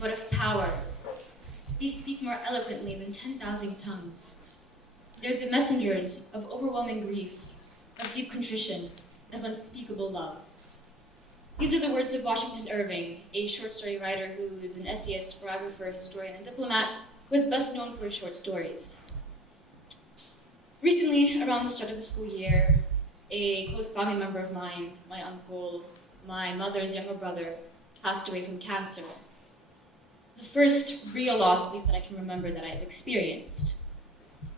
but of power. They speak more eloquently than 10,000 tongues. They're the messengers of overwhelming grief, of deep contrition, of unspeakable love. These are the words of Washington Irving, a short story writer who is an essayist, biographer, historian, and diplomat, who is best known for his short stories. Recently, around the start of the school year, a close family member of mine, my uncle, my mother's younger brother, passed away from cancer. The first real loss, at least that I can remember, that I've experienced.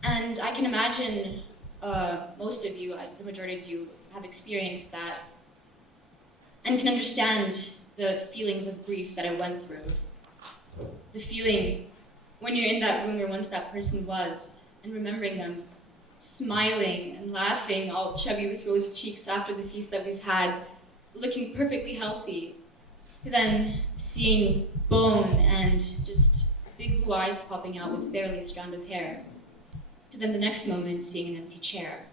And I can imagine most of you, the majority of you, have experienced that and can understand the feelings of grief that I went through. The feeling when you're in that room where once that person was, and remembering them smiling and laughing, all chubby with rosy cheeks after the feast that we've had, looking perfectly healthy, to then seeing bone and just big blue eyes popping out with barely a strand of hair, to then the next moment seeing an empty chair.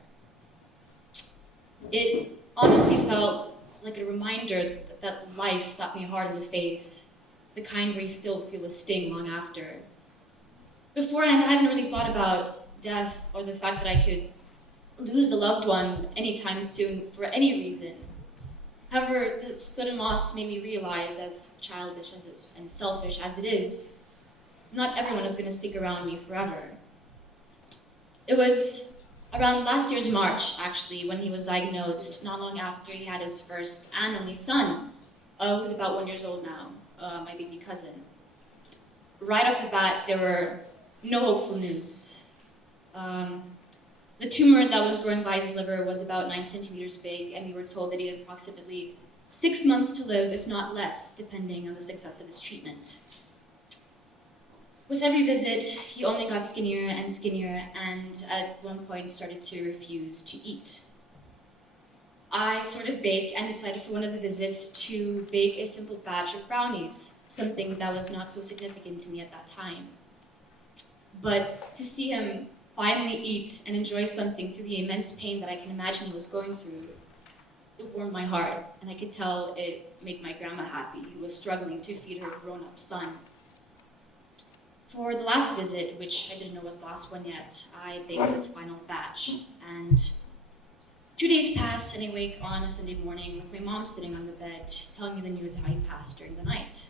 It honestly felt like a reminder that life slapped me hard in the face, the kind where you still feel a sting long after. Beforehand, I haven't really thought about death or the fact that I could lose a loved one anytime soon for any reason. However, the sudden loss made me realize, as childish and selfish as it is, not everyone is going to stick around me forever. It was around last year's March, actually, when he was diagnosed, not long after he had his first and only son, who's about 1 year old now, my baby cousin. Right off the bat, there were no hopeful news. The tumor that was growing by his liver was about 9 centimeters big, and we were told that he had approximately 6 months to live, if not less, depending on the success of his treatment. With every visit, he only got skinnier and skinnier, and at one point started to refuse to eat. I sort of baked and decided for one of the visits to bake a simple batch of brownies, something that was not so significant to me at that time. But to see him finally eat and enjoy something through the immense pain that I can imagine he was going through, it warmed my heart, and I could tell it made my grandma happy, who was struggling to feed her grown-up son. For the last visit, which I didn't know was the last one yet, I baked his final batch, and 2 days passed, and I wake on a Sunday morning with my mom sitting on the bed telling me the news of how he passed during the night.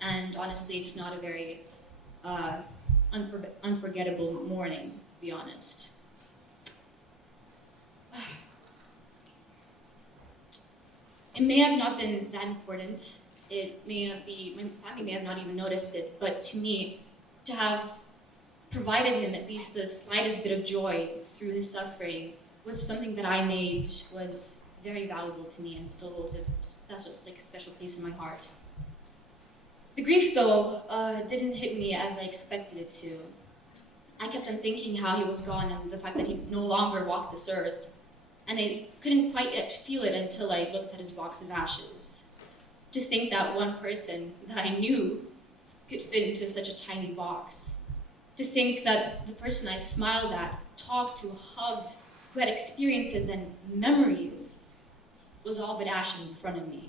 And honestly, it's not a very unforgettable morning, to be honest. It may have not been that important. It may not be, my family may have not even noticed it, but to me, to have provided him at least the slightest bit of joy through his suffering with something that I made was very valuable to me and still holds a special place in my heart. The grief, though, didn't hit me as I expected it to. I kept on thinking how he was gone and the fact that he no longer walked this earth, and I couldn't quite yet feel it until I looked at his box of ashes. To think that one person that I knew could fit into such a tiny box. To think that the person I smiled at, talked to, hugged, who had experiences and memories, was all but ashes in front of me.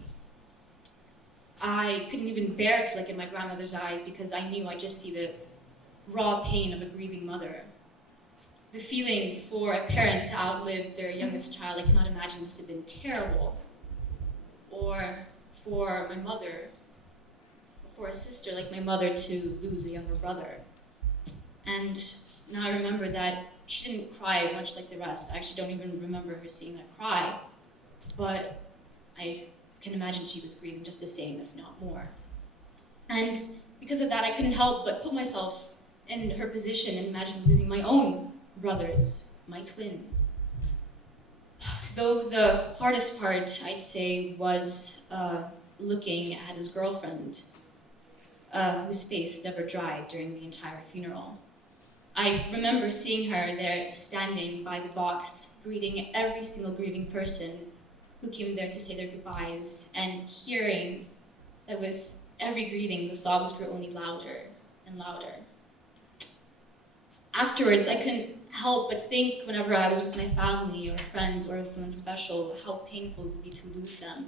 I couldn't even bear to look at my grandmother's eyes because I knew I'd just see the raw pain of a grieving mother. The feeling for a parent to outlive their youngest child, I cannot imagine, must have been terrible. Or for my mother, for a sister like my mother to lose a younger brother. And now I remember that she didn't cry much like the rest. I actually don't even remember her seeing that cry, but I can imagine she was grieving just the same, if not more. And because of that, I couldn't help but put myself in her position and imagine losing my own brothers, my twin. Though the hardest part, I'd say, was looking at his girlfriend, whose face never dried during the entire funeral. I remember seeing her there standing by the box, greeting every single grieving person who came there to say their goodbyes, and hearing that with every greeting, the sobs grew only louder and louder. Afterwards, I couldn't help but think whenever I was with my family or friends or someone special, how painful it would be to lose them.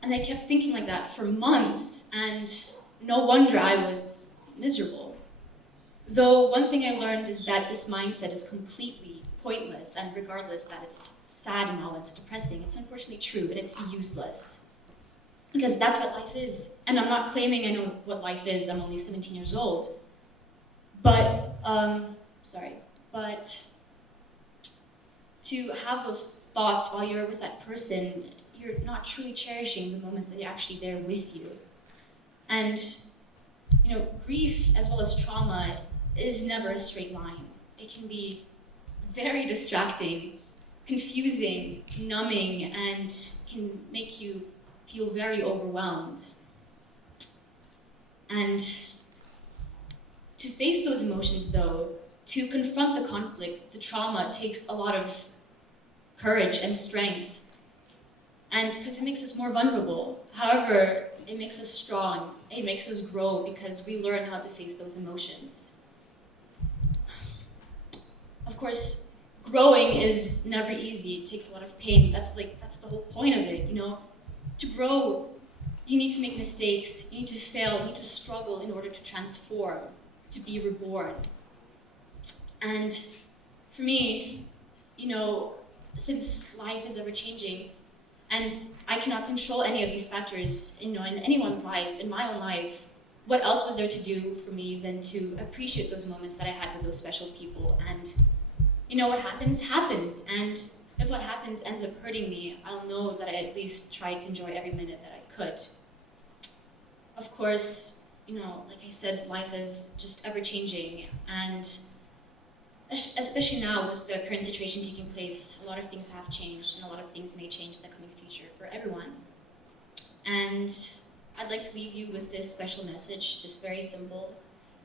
And I kept thinking like that for months, and no wonder I was miserable. Though one thing I learned is that this mindset is completely pointless, and regardless that it's sad and all, it's depressing, it's unfortunately true, and it's useless. Because that's what life is. And I'm not claiming I know what life is, I'm only 17 years old. But, but to have those thoughts while you're with that person, you're not truly cherishing the moments that you're actually there with you. And, grief as well as trauma is never a straight line. It can be very distracting, confusing, numbing, and can make you feel very overwhelmed. And to face those emotions, though, to confront the conflict, the trauma, takes a lot of courage and strength. And because it makes us more vulnerable. However, it makes us strong. It makes us grow because we learn how to face those emotions. Of course, growing is never easy. It takes a lot of pain. That's the whole point of it, To grow, you need to make mistakes, you need to fail, you need to struggle in order to transform, to be reborn. And for me, since life is ever changing, and I cannot control any of these factors, in anyone's life, in my own life, what else was there to do for me than to appreciate those moments that I had with those special people? And what happens, happens. And if what happens ends up hurting me, I'll know that I at least tried to enjoy every minute that I could. Of course, like I said, life is just ever changing, and especially now with the current situation taking place, a lot of things have changed, and a lot of things may change in the coming future for everyone. And I'd like to leave you with this special message, this very simple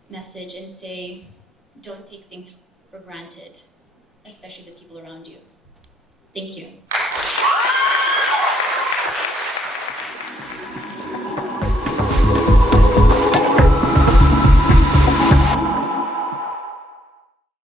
message, and say, don't take things for granted, especially the people around you. Thank you.